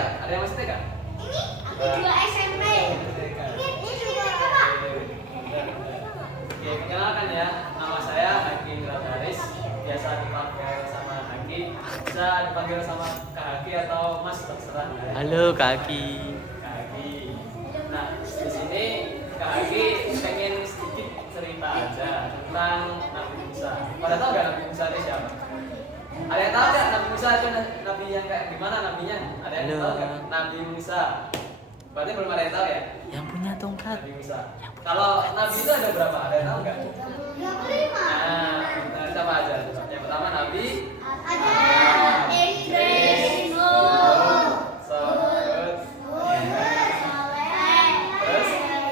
nggak? Ada yang masih TK? Ini aku juga SMP. Ini juga Pak. Oke, kenalkan ya, nama saya Haki Haris, biasa dipanggil sama Haki, bisa dipanggil sama Kak Haki atau Mas terserah. Halo Kak Aki. Kak Haki. Nah, di sini Kak Haki pengen sedikit cerita aja tentang Nabi Musa. Pada tahu nggak Nabi Musa itu siapa? Ada yang tahu nggak Nabi Musa itu nabi yang kayak gimana nabinya? Ada yang tahu nggak? Nabi Musa. Berarti belum ada yang tahu ya? Yang punya tongkat. Nabi Musa. Kalau Nabi itu ada berapa? Ada yang tahu nggak? 25. Nah, siapa aja? Yang pertama Nabi Ada Idris, Nuh, Saleh, Saleh, terus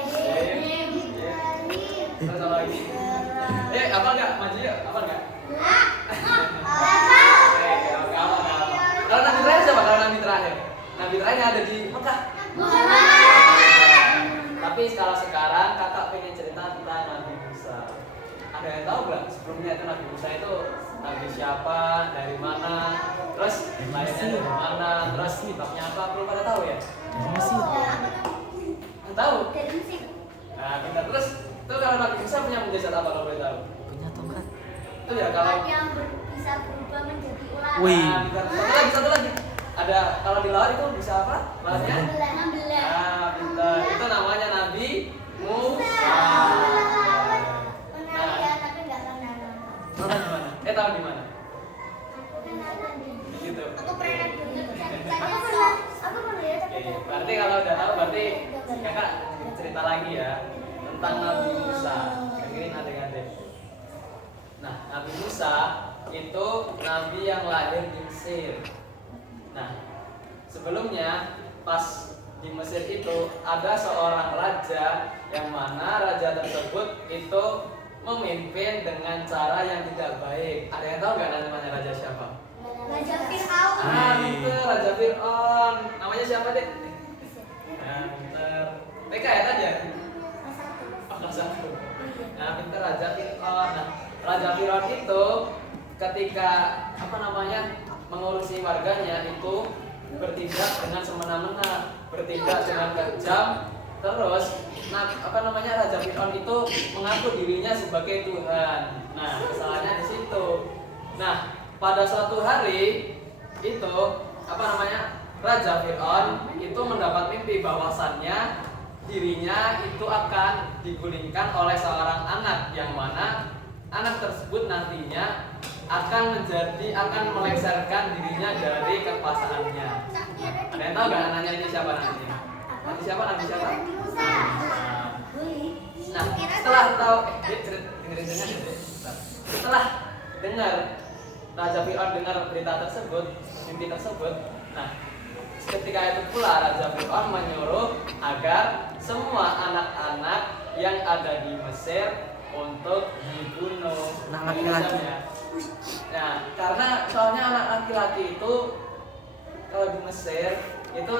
Ibrahim, terus apa lagi? Apa nggak? Maju yuk, apa nggak? Oke, apa? Kalau Nabi terakhir siapa? Kalau Nabi terakhir? Nabi terakhir ada di Mekah. Tapi kalau sekarang kakak pengen cerita tentang Nabi Musa. Ada yang tahu nggak sebelumnya itu Nabi Musa itu Nabi siapa, dari mana, terus lahirnya dari mana, terus kitabnya apa? Belum pada tahu ya? Nggak tahu. Nah, kita terus itu kalau Nabi Musa punya mujizat apa kalau boleh tahu? Punya tongkat. Itu ya kalau yang bisa berubah menjadi ular. Wih. Satu lagi. Ada kalau di laut itu bisa apa? Lautnya? Ah, pintar. Itu namanya Nabi Musa. Tahu di mana? Tahu di mana? Gitu. Oke, berarti kalau udah tahu berarti kakak cerita lagi ya tentang Nabi Musa. Dengerin adik-adik. Nah, Nabi Musa itu nabi yang lahir di Mesir. Nah, sebelumnya pas di Mesir itu ada seorang raja yang mana raja tersebut itu memimpin dengan cara yang tidak baik. Ada yang tahu nggak namanya raja siapa? Raja Fir'aun. Betul, Raja Fir'aun. Namanya siapa deh? Pinter. TK ya tadi ya? Kelas 1. Nah, pinter Raja Fir'aun. Nah, Raja Fir'aun itu ketika mengurusi warganya itu bertindak dengan semena-mena, bertindak dengan kejam. Terus Raja Fir'aun itu mengaku dirinya sebagai Tuhan. Nah, kesalahannya di situ. Nah, pada suatu hari itu Raja Fir'aun itu mendapat mimpi bahwasannya dirinya itu akan digulingkan oleh seorang anak yang mana anak tersebut nantinya akan melengsarkan dirinya dari kekuasaannya. Ada yang tahu nggak anaknya ini siapa nantinya? Nanti siapa? Nah, setelah tahu, setelah dengar Raja Fir'aun dengar berita tersebut, mimpi tersebut, nah ketika itu pula Raja Fir'aun menyuruh agar semua anak-anak yang ada di Mesir untuk dibunuh. Anak laki-laki. Nah, karena soalnya anak laki-laki itu kalau di Mesir itu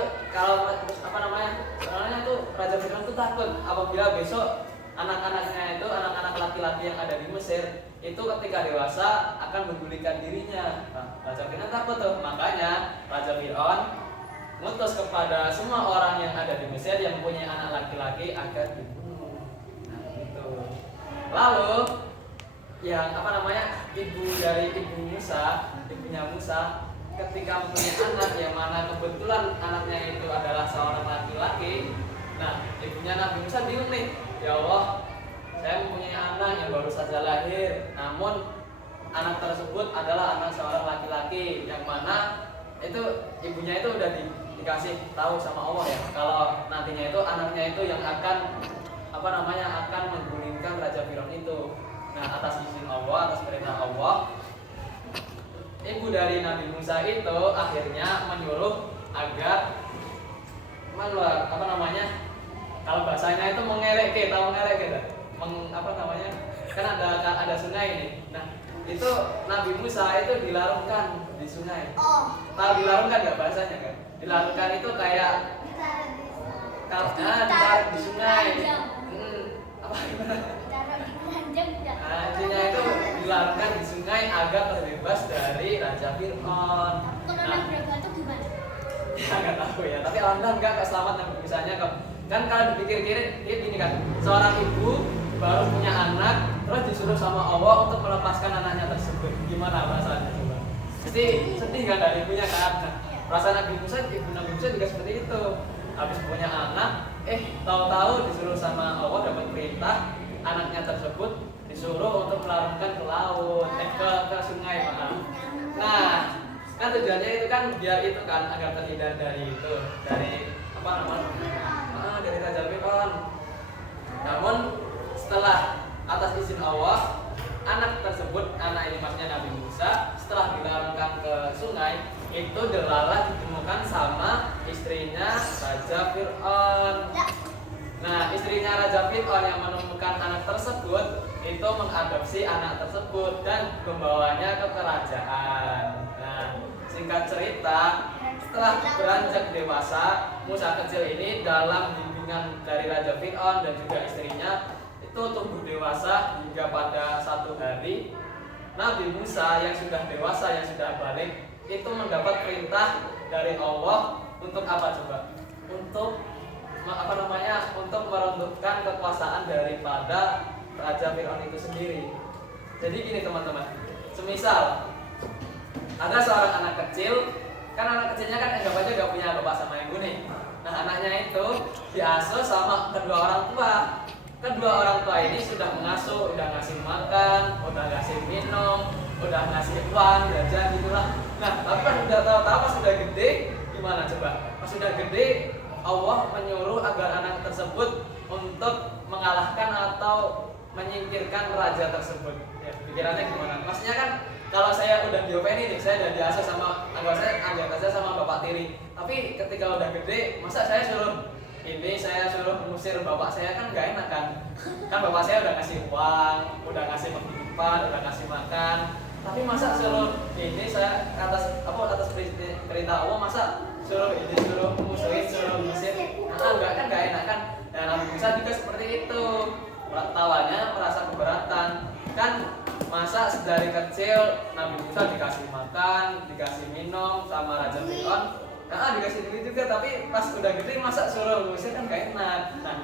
soalnya tuh Raja Fir'aun tuh takut apabila besok anak-anaknya itu anak-anak laki-laki yang ada di Mesir itu ketika dewasa akan menggulingkan dirinya. Nah, Raja Fir'aun takut tuh, makanya Raja Fir'aun ngutus kepada semua orang yang ada di Mesir yang mempunyai anak laki-laki agar dibunuh. Nah, gitu. Lalu yang ibunya Musa ketika mempunyai anak yang mana kebetulan anaknya itu adalah seorang laki-laki. Nah, ibunya Nabi Musa bingung nih, ya Allah, saya mempunyai anak yang baru saja lahir, namun anak tersebut adalah anak seorang laki-laki yang mana itu ibunya itu udah dikasih tahu sama Allah ya, kalau nantinya itu anaknya itu yang akan akan menggulingkan Raja Fir'aun itu. Nah, atas izin Allah, atas perintah Allah, ibu dari Nabi Musa itu akhirnya menyuruh agar kalau bahasanya itu mengerek, tahu mengerek gitu. Kan ada sungai ini. Nah, itu Nabi Musa itu dilarungkan di sungai. Tahu dilarungkan nggak bahasanya kan? Dilarungkan itu kayak ditarik di sungai. Gimana? Intinya itu dilarungkan di sungai agar terbebas dari Raja Fir'aun. Kalau anak beragam itu gimana? Ya nggak tahu ya, tapi alhamdulillah nggak selamat Nabi Musanya kok. Kan kalau dipikir-pikir gini kan, seorang ibu baru punya anak terus disuruh sama Allah untuk melepaskan anaknya tersebut, gimana perasaannya coba? Pasti sedih kan dari ibunya kan. Nah, perasaan Nabi Musa, ibu Nabi Musa juga seperti itu. Habis punya anak, tahu-tahu disuruh sama Allah, dapat perintah anaknya tersebut disuruh untuk melarungkan ke laut, ke sungai maaf. Nah, kan tujuannya itu kan biar itu kan agar terhindar dari itu, dari apa namanya? Dari Raja Fir'aun. Namun setelah atas izin Allah, anak tersebut, anak ini maksudnya Nabi Musa, setelah dilarungkan ke sungai, itu delalah ditemukan sama istrinya Raja Fir'aun. Nah, istrinya Raja Fir'aun yang menemukan anak tersebut itu mengadopsi anak tersebut dan membawanya ke kerajaan. Nah, singkat cerita, setelah beranjak dewasa, Musa kecil ini dalam bimbingan dari Raja Fir'aun dan juga istrinya itu tumbuh dewasa hingga pada satu hari Nabi Musa yang sudah dewasa, yang sudah balik itu mendapat perintah dari Allah untuk apa coba? Untuk untuk merundukkan kekuasaan daripada Raja Fir'aun itu sendiri. Jadi gini teman-teman, semisal ada seorang anak kecil, kan anak kecilnya kan anggap aja gak punya bapak sama ibu nih. Nah, anaknya itu diasuh sama kedua orang tua. Kedua orang tua ini sudah mengasuh, udah ngasih makan, udah ngasih minum, udah ngasih uang, jajan gitulah. Nah, tapi kan udah tahu-tahu pas sudah gede, gimana coba? Pas sudah gede, Allah menyuruh agar anak tersebut untuk mengalahkan atau menyingkirkan raja tersebut. Ya, pikirannya gimana? Maksudnya kan kalau saya udah diopeni nih, saya udah diasuh sama anggap saya sama bapak tiri. Tapi ketika udah gede, masa saya suruh mengusir bapak saya, kan gak enak kan? Kan bapak saya udah ngasih uang, udah ngasih penghidupan, udah ngasih makan. Tapi masa suruh saya atas perintah Allah, masa suruh musuhin, suruh ngusir? Nah, enggak kan gak enak kan? Dan Nabi Musa juga seperti itu. Tawanya merasa keberatan. Kan masa dari kecil Nabi Musa dikasih makan, dikasih minum sama Raja Fir'aun, dikasih duit juga, tapi pas udah gede masa suruh ngusir kan gak enak. Nah,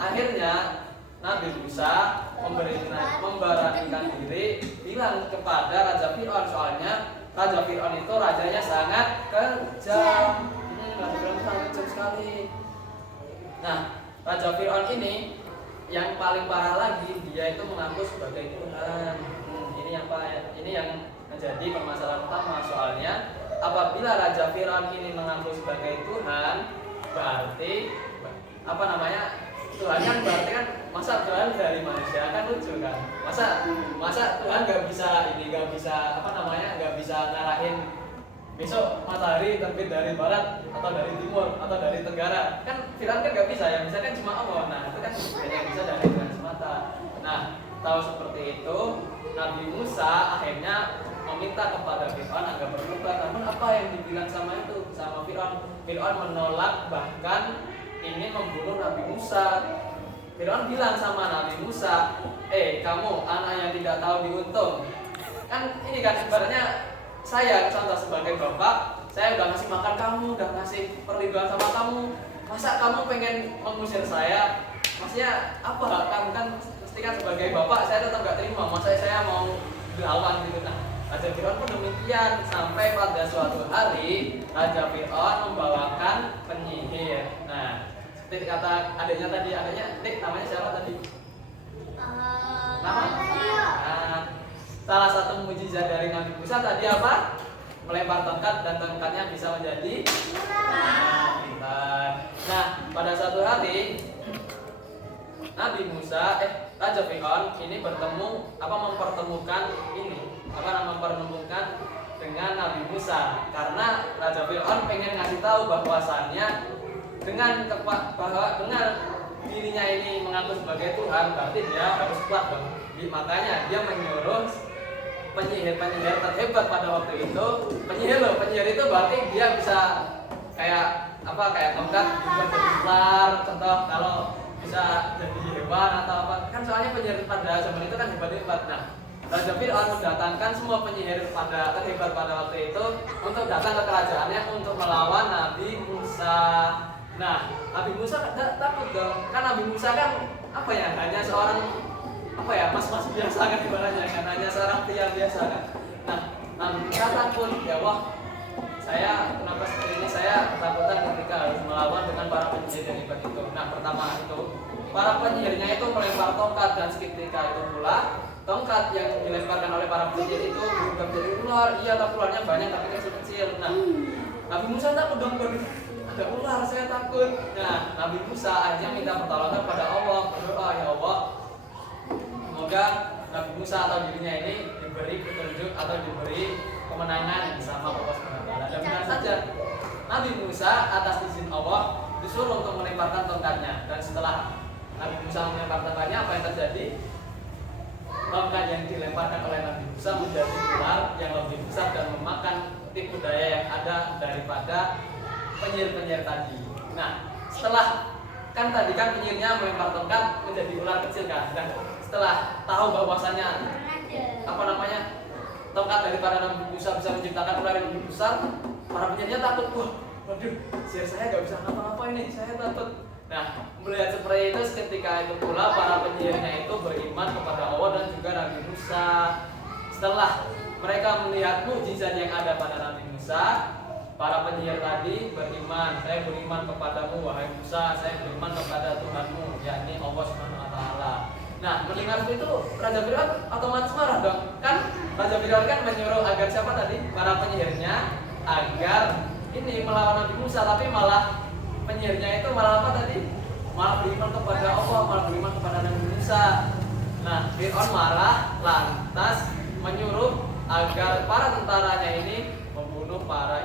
akhirnya Nabi Musa memberanikan diri bilang kepada Raja Fir'aun, soalnya Raja Fir'aun itu rajanya sangat kejam. Raja Fir'aun sangat kejam sekali. Nah, Raja Fir'aun ini yang paling parah lagi, dia itu mengaku sebagai Tuhan. Ini yang menjadi permasalahan utama, soalnya apabila Raja Fir'aun ini mengaku sebagai Tuhan, berarti Tuhan kan berarti kan, masa Tuhan dari manusia, kan lucu kan? Masa Tuhan gak bisa ngarahin besok matahari terbit dari barat atau dari timur atau dari tenggara. Kan Fir'aun kan gak bisa, yang bisa kan cuma Allah. Nah, itu kan hanya bisa dari Tuhan semata. Nah, tahu seperti itu, Nabi Musa akhirnya meminta kepada Fir'aun agar bertobat. Namun apa yang dibilang sama Fir'aun? Fir'aun menolak, bahkan ingin membunuh Nabi Musa. Fir'aun bilang sama Nabi Musa, kamu anak yang tidak tahu diuntung. Kan ini kan ibaratnya saya contoh sebagai bapak, saya udah ngasih makan kamu, udah ngasih perlindungan sama kamu, masa kamu pengen mengusir saya? Maksudnya apa? Kamu kan mesti kan sebagai bapak, saya tetap gak terima, masa saya mau dilawan gitu. Nah, Raja Fir'aun pun demikian, sampai pada suatu hari Raja Fir'aun membawakan penyihir. Nah, seperti kata adiknya tadi, Dik, namanya siapa tadi? Nama? Nah, salah satu mukjizat dari Nabi Musa tadi apa? Melempar tongkat dan tongkatnya bisa menjadi bintang. Nah, pada suatu hari Nabi Musa, Raja Fir'aun ini mempertemukan dengan Nabi Musa, karena Raja Fir'aun pengen ngasih tahu bahwasannya dengan dirinya ini mengaku sebagai Tuhan, berarti dia harus kuat dong. Makanya dia menyuruh penyihir terhebat pada waktu itu. Penyihir itu berarti dia bisa kayak tongkat bisa ular, contoh kalau bisa jadi hewan atau apa. Kan soalnya penyihir pada zaman itu kan hebat. Nah, Raja Fir'aun mendatangkan semua penyihir terhebat pada waktu itu untuk datang ke kerajaannya untuk melawan Nabi Musa. Nah, Nabi Musa takut dong, kan Nabi Musa kan apa ya, hanya seorang apa ya, mas-mas biasa kan ibaratnya kan, hanya seorang pria biasa kan. Nah, Nabi Musa takut, ya wah, saya kenapa seperti ini, saya ketakutan ketika harus melawan dengan para penyihir yang hebat itu. Nah, pertama itu para penyihirnya itu melempar tongkat, dan seketika itu pula tongkat yang dilemparkan oleh para penyihir itu berubah menjadi ular. Iya, tapi ularnya banyak tapi kecil-kecil. Nah, Nabi Musa takut dong, ada ular, saya takut. Nah, Nabi Musa akhirnya minta pertolongan pada Allah, berdoa, ya Allah, semoga Nabi Musa atau dirinya ini diberi petunjuk atau diberi kemenangan sama Allah SWT. Dan benar saja, Nabi Musa atas izin Allah disuruh untuk melemparkan tongkatnya. Dan setelah Nabi Musa melempar tongkatnya, apa yang terjadi? Tongkat yang dilemparkan oleh Nabi Musa menjadi ular yang lebih besar dan memakan tipu daya yang ada daripada penyihir-penyihir tadi. Nah, setelah kan tadi kan penyihirnya melempar tongkat menjadi ular kecil kan. Dan setelah tahu bahwasanya apa namanya, tongkat daripada Nabi Musa bisa menciptakan ular yang lebih besar, para penyihirnya takut. Wah, waduh, saya gak bisa ngapa-ngapa ini, saya takut. Nah, melihat seperti itu, seketika itu pula para penyihirnya itu beriman kepada Allah dan juga Nabi Musa. Setelah mereka melihat mukjizat yang ada pada Nabi Musa, para penyihir tadi beriman. Saya beriman kepadamu wahai Musa, saya beriman kepada Tuhanmu, yakni Allah Subhanahu wa taala. Nah, mendengar itu Raja Fir'aun otomatis marah dong. Kan Raja Fir'aun kan menyuruh agar siapa tadi? Para penyihirnya agar ini melawan Nabi Musa, tapi malah penyihirnya itu malah apa tadi? Malah beriman kepada Allah, malah beriman kepada Nabi Musa. Nah, Fir'aun marah, lantas menyuruh agar para tentaranya ini membunuh para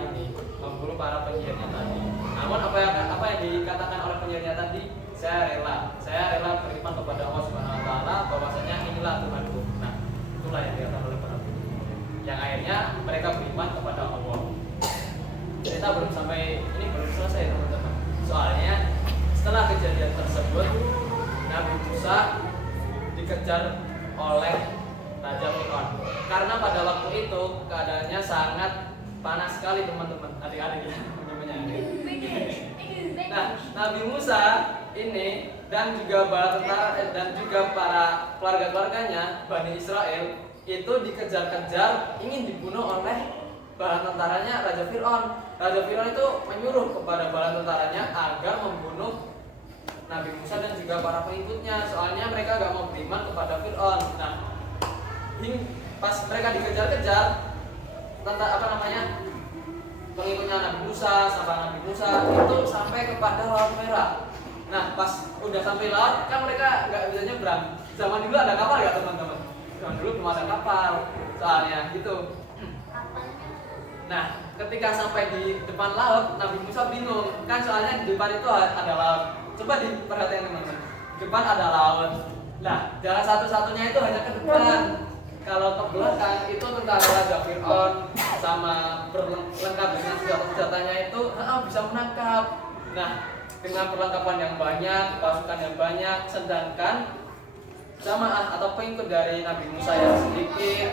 penyihirnya tadi. Namun apa yang dikatakan oleh penyihirnya tadi? Saya rela beriman kepada Allah Subhanahu wa taala, bahwasanya inilah Tuhanku. Nah, itulah yang dikatakan oleh para penyihir. Yang akhirnya mereka beriman kepada Allah. Kita belum selesai teman-teman. Soalnya setelah kejadian tersebut, Nabi Musa dikejar oleh Raja Fir'aun. Karena pada waktu itu keadaannya sangat panas sekali teman-teman, adik-adik ya. Nah, Nabi Musa ini dan juga bala tentara dan juga para keluarga-keluarganya Bani Israel itu dikejar-kejar, ingin dibunuh oleh bala tentaranya Raja Fir'aun. Raja Fir'aun itu menyuruh kepada bala tentaranya agar membunuh Nabi Musa dan juga para pengikutnya. Soalnya mereka gak mau beriman kepada Fir'aun. Nah, pas mereka dikejar-kejar, pengikutnya Nabi Musa, sahabat Nabi Musa itu sampai kepada Laut Merah. Nah, pas udah sampai laut, kan mereka nggak bisa nyebrang. Zaman dulu ada kapal nggak teman-teman? Zaman dulu belum ada kapal, soalnya gitu. Nah, ketika sampai di depan laut, Nabi Musa bingung, kan soalnya di depan itu ada laut. Coba diperhatikan teman-teman, di depan ada laut. Nah, jalan satu-satunya itu hanya ke depan. Kalau ke belakang itu tentara Raja Fir'aun sama berlengkap dengan senjata-senjatanya itu bisa menangkap. Nah, dengan perlengkapan yang banyak, pasukan yang banyak, sedangkan jamaah atau pengikut dari Nabi Musa yang sedikit,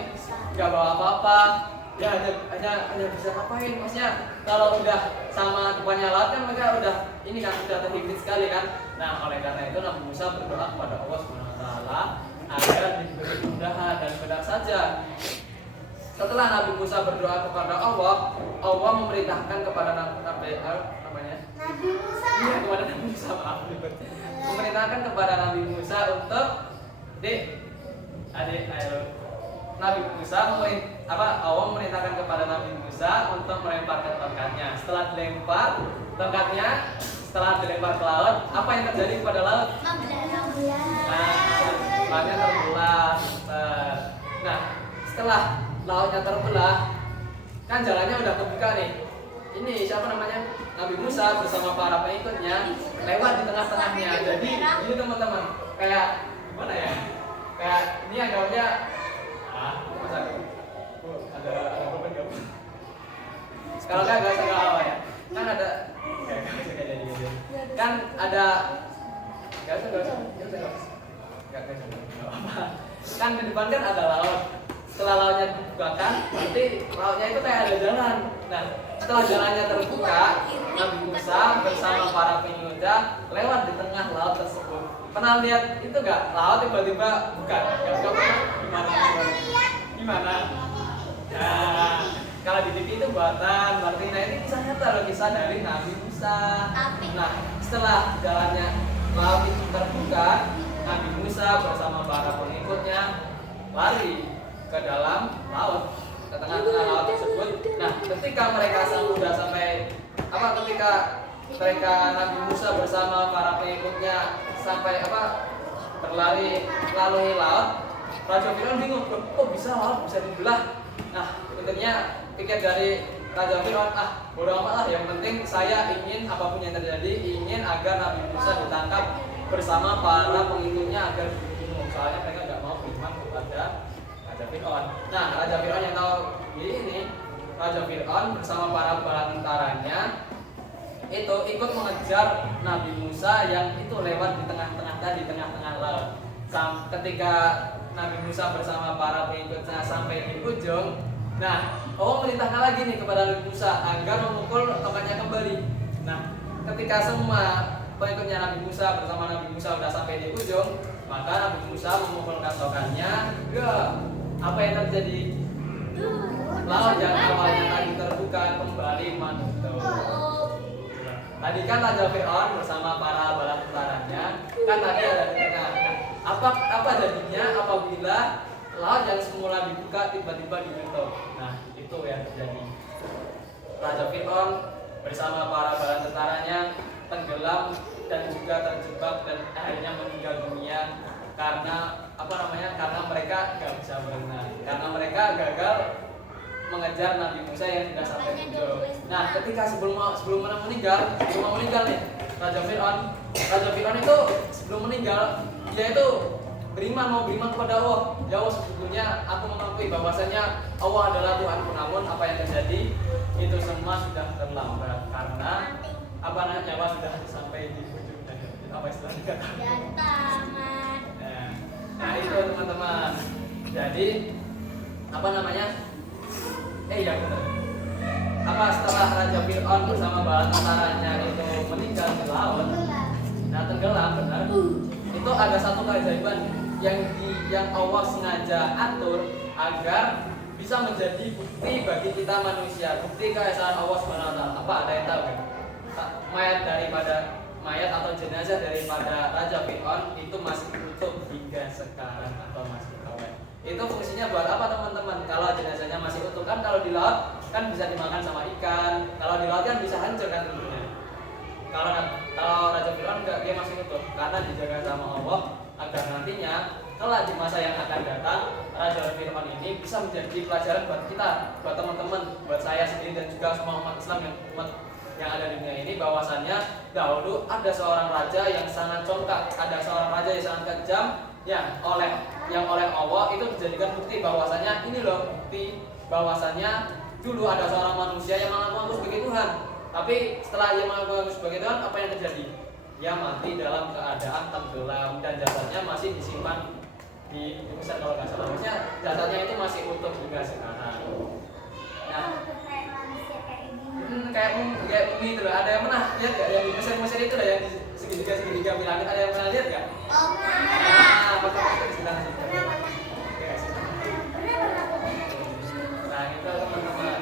nggak bawa apa-apa, ya hanya bisa ngapain? Maksudnya kalau udah sama depannya laut kan mereka udah ini kan sudah terhimpit sekali kan. Nah, oleh karena itu Nabi Musa berdoa kepada Allah Subhanahu wa taala agar diberi kemudahan, dan benar saja. Setelah Nabi Musa berdoa kepada Allah, Allah memerintahkan kepada Nabi Musa. Iya, kepada Nabi Musa, maaf. Memerintahkan kepada Nabi Musa untuk Nabi Musa Allah memerintahkan kepada Nabi Musa untuk melemparkan tongkatnya. Setelah dilempar tongkatnya, setelah dilempar ke laut, apa yang terjadi pada laut? Lautnya terbelah. Nah, setelah lautnya terbelah, kan jalannya udah kebuka nih. Ini siapa namanya? Nabi Musa bersama para pengikutnya lewat di tengah-tengahnya. Jadi ini teman-teman, kayak gimana ya? Kayak ini agaknya ada apa ya? Kalau nggak usah apa ya? Kan ada kan di depan kan ada laut. Setelah lautnya dibukakan, berarti lautnya itu kayak ada jalan. Nah, setelah jalannya terbuka, Nabi Musa bersama para pengikutnya lewat di tengah laut tersebut. Pernah lihat itu nggak? Laut tiba-tiba buka. Ya, gimana? Gimana? Nah, kalau di TV itu buatan, berarti nah ini kisah nyata loh, kisah dari Nabi Musa. Nah, setelah jalannya laut itu terbuka, Nabi Musa bersama para pengikutnya lari ke dalam laut, ke tengah-tengah laut tersebut. Nah, ketika mereka sudah sampai ketika mereka Nabi Musa bersama para pengikutnya sampai berlari melalui laut, Raja Firaun bingung, kok bisa laut bisa dibelah? Nah, intinya pikir dari Raja Firaun, bodo amat lah, yang penting saya ingin apapun yang terjadi, ingin agar Nabi Musa ditangkap bersama para pengikutnya agar dibunuh. Soalnya mereka nggak mau beriman kepada Raja Firaun. Nah, Raja Firaun yang tahu ini, Raja Firaun bersama para bala tentaranya itu ikut mengejar Nabi Musa yang itu lewat di tengah-tengah laut. Ketika Nabi Musa bersama para pengikutnya sampai di ujung, nah Allah merintahkan lagi nih kepada Nabi Musa agar memukul tongkatnya kembali. Nah, ketika semua pengikutnya Nabi Musa bersama Nabi Musa sudah sampai di ujung, maka Nabi Musa memukulkan tongkatnya. Apa yang terjadi? Laut yang awalnya tadi terbuka kembali menutup. Tadi kan Raja Firaun bersama para bala tentaranya kan tadi ada di tengah. Apa jadinya apabila laut yang semula dibuka tiba-tiba ditutup? Nah, itu yang terjadi. Raja Firaun bersama para bala tentaranya tenggelam dan juga terjebak dan akhirnya meninggal dunia karena karena mereka nggak bisa berenang, karena mereka gagal mengejar Nabi Musa yang sudah sampai ujung. Nah, ketika sebelum meninggal nih Raja Firaun itu sebelum meninggal dia itu mau beriman kepada Allah. Ya Allah, sesungguhnya aku mengakui bahwasanya Allah adalah Tuhanku, namun apa yang terjadi itu semua sudah terlambat karena nyawa sudah sampai di ujung dan apa istilahnya? Nah itu teman-teman. Jadi ya benar. Setelah Raja Firaun bersama bala tentaranya itu meninggal di laut, nah tenggelam benar. Itu ada satu keajaiban yang Allah sengaja atur agar bisa menjadi bukti bagi kita manusia, bukti keesaan Allah SWT. Ada yang tahu kan? Mayat atau jenazah daripada Raja Firaun itu masih utuh hingga sekarang atau masih awet. Itu fungsinya buat apa teman-teman? Kalau jenazahnya masih utuh kan, kalau di laut kan bisa dimakan sama ikan. Kalau di laut kan bisa hancur kan tentunya. Kalau Raja Firaun enggak, dia masih utuh karena dijaga sama Allah agar nantinya kelak di masa yang akan datang Raja Firaun ini bisa menjadi pelajaran buat kita, buat teman-teman, buat saya sendiri dan juga semua umat Islam yang ada di dunia ini, bahwasannya dahulu ada seorang raja yang sangat congkak, ada seorang raja yang sangat kejam yang oleh Allah itu dijadikan bukti bahwasannya ini loh bukti bahwasannya dulu ada seorang manusia yang mengaku sebagai Tuhan, tapi setelah ia mengaku sebagai Tuhan, apa yang terjadi? Ia mati dalam keadaan tenggelam dan jasadnya masih disimpan di Mesir kalau nggak salah. Maksudnya jasadnya itu masih utuh hingga sekarang. Nah, kayak mumi itu loh. Ada yang pernah lihat nggak yang di Mesir itu lah, yang di segitiga piramid, ada yang pernah lihat nggak? Nah itu teman-teman.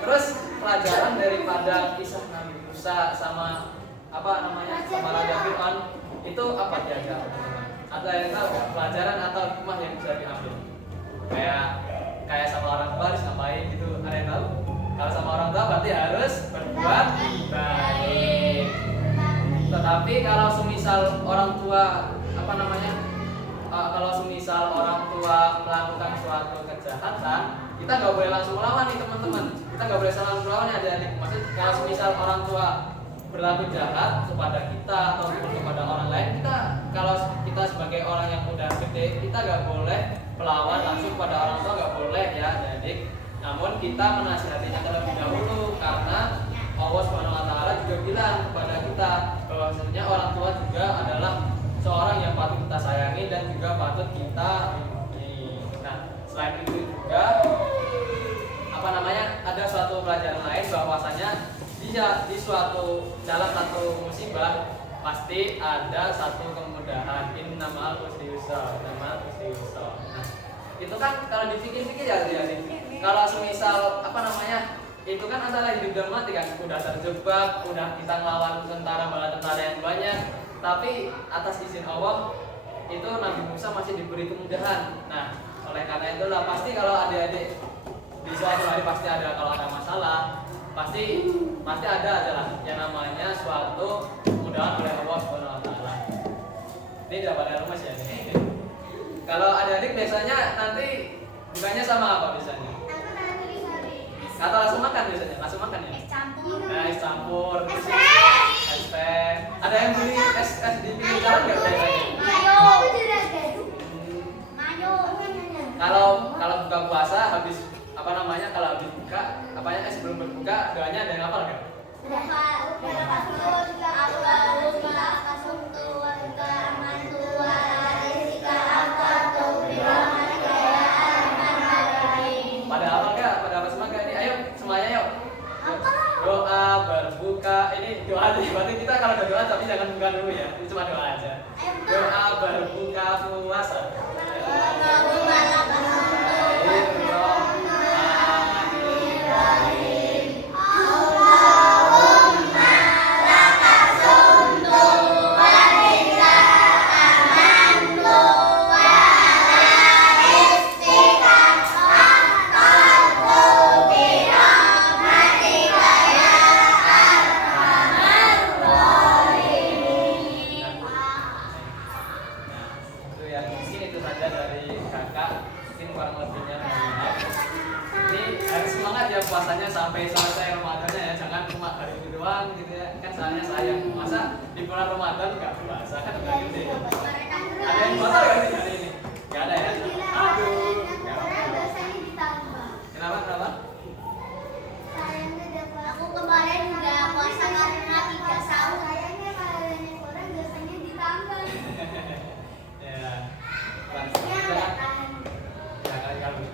Terus pelajaran daripada kisah Nabi Musa sama sama Raja Firaun itu apa dia? Ada yang tahu nggak pelajaran atau hikmah yang bisa diambil? Kayak sama orang tua harus ngapain gitu, ada yang tahu? Kalau sama orang tua berarti harus berbuat baik. Tetapi kalau semisal orang tua kalau semisal orang tua melakukan suatu kejahatan, kita nggak boleh langsung melawan nih teman-teman. Kita nggak boleh langsung melawan ya adik-adik. Maksud kalau semisal orang tua berlaku jahat kepada kita atau kepada orang lain, kalau kita sebagai orang yang udah gede, kita nggak boleh melawan langsung kepada orang tua, nggak boleh ya adik. Namun kita menasihatinya terlebih dahulu karena Allah SWT juga bilang kepada kita bahwa sebenarnya orang tua juga adalah seorang yang patut kita sayangi dan juga patut kita ikuti. Nah, selain itu juga apa namanya, ada suatu pelajaran lain bahwasanya di suatu dalam satu musibah pasti ada satu kemudahan. Innamal usri yusra, innamal usri yusra. Nah, itu kan kalau dipikir-pikir ya, kalau semisal apa namanya, itu kan antara hidup dan mati kan, udah terjebak, udah kita ngelawan bala tentara yang banyak, tapi atas izin Allah itu Nabi Musa masih diberi kemudahan. Nah, oleh karena itulah pasti kalau adik-adik di suatu hari pasti ada, kalau ada masalah pasti ada adalah yang namanya suatu kemudahan oleh Allah Subhanahu wa taala. Ini tidak pada rumus ya ini. Kalau adik-adik biasanya nanti bukannya sama apa biasanya? Atau langsung makan biasanya? Langsung makan ya? Es campur. Nah, es campur. Es Terus teh. es teh. Ada yang beli es di pinggir jalan nggak biasanya? Mayo. Mayo. Kalau buka puasa habis apa namanya, kalau habis buka apanya, sebelum berbuka doanya ada yang hafal nggak? Pada hafal nggak? Pada apa semua nggak ini? Ayo semuanya yuk. Doa berbuka, ini doa aja. Berarti kita kalau ada doa tapi jangan buka dulu ya. Ini cuma doa aja. Doa berbuka puasa. Itu ya, mungkin itu saja dari kakak, mungkin kurang lebihnya mohon maaf. Ini harus semangat ya puasanya sampai selesai Ramadannya ya, jangan cuma hari itu doang gitu ya. Kan soalnya sayang, masa di bulan Ramadan nggak puasa kan nggak gede. Ada yang batal nggak sih hari ini? Nggak ada ya? Aduh, nggak apa-apa. Kenapa? Aku kemarin nggak puasa karena 3 sahur.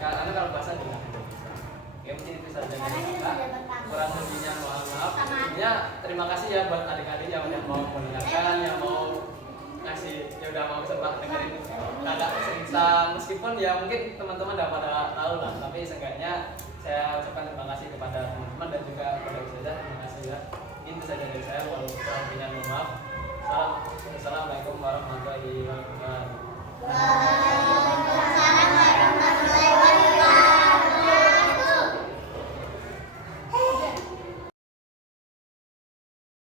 Ya, kalau puasa juga ya, mungkin itu saja dari kita. Kurang lebihnya mohon maaf. Ya, terima kasih ya buat adik-adik yang udah mau mendengarkan, yang mau ngasih, ya udah mau sempat dengerin kakak cerita, meskipun ya mungkin teman-teman udah pada tahu lah, tapi seenggaknya saya ucapkan terima kasih kepada teman-teman dan juga kepada ustazah. Terima kasih ya. Itu saja dari saya. Waalaikumsalam warahmatullahi wabarakatuh. Assalamualaikum warahmatullahi wabarakatuh.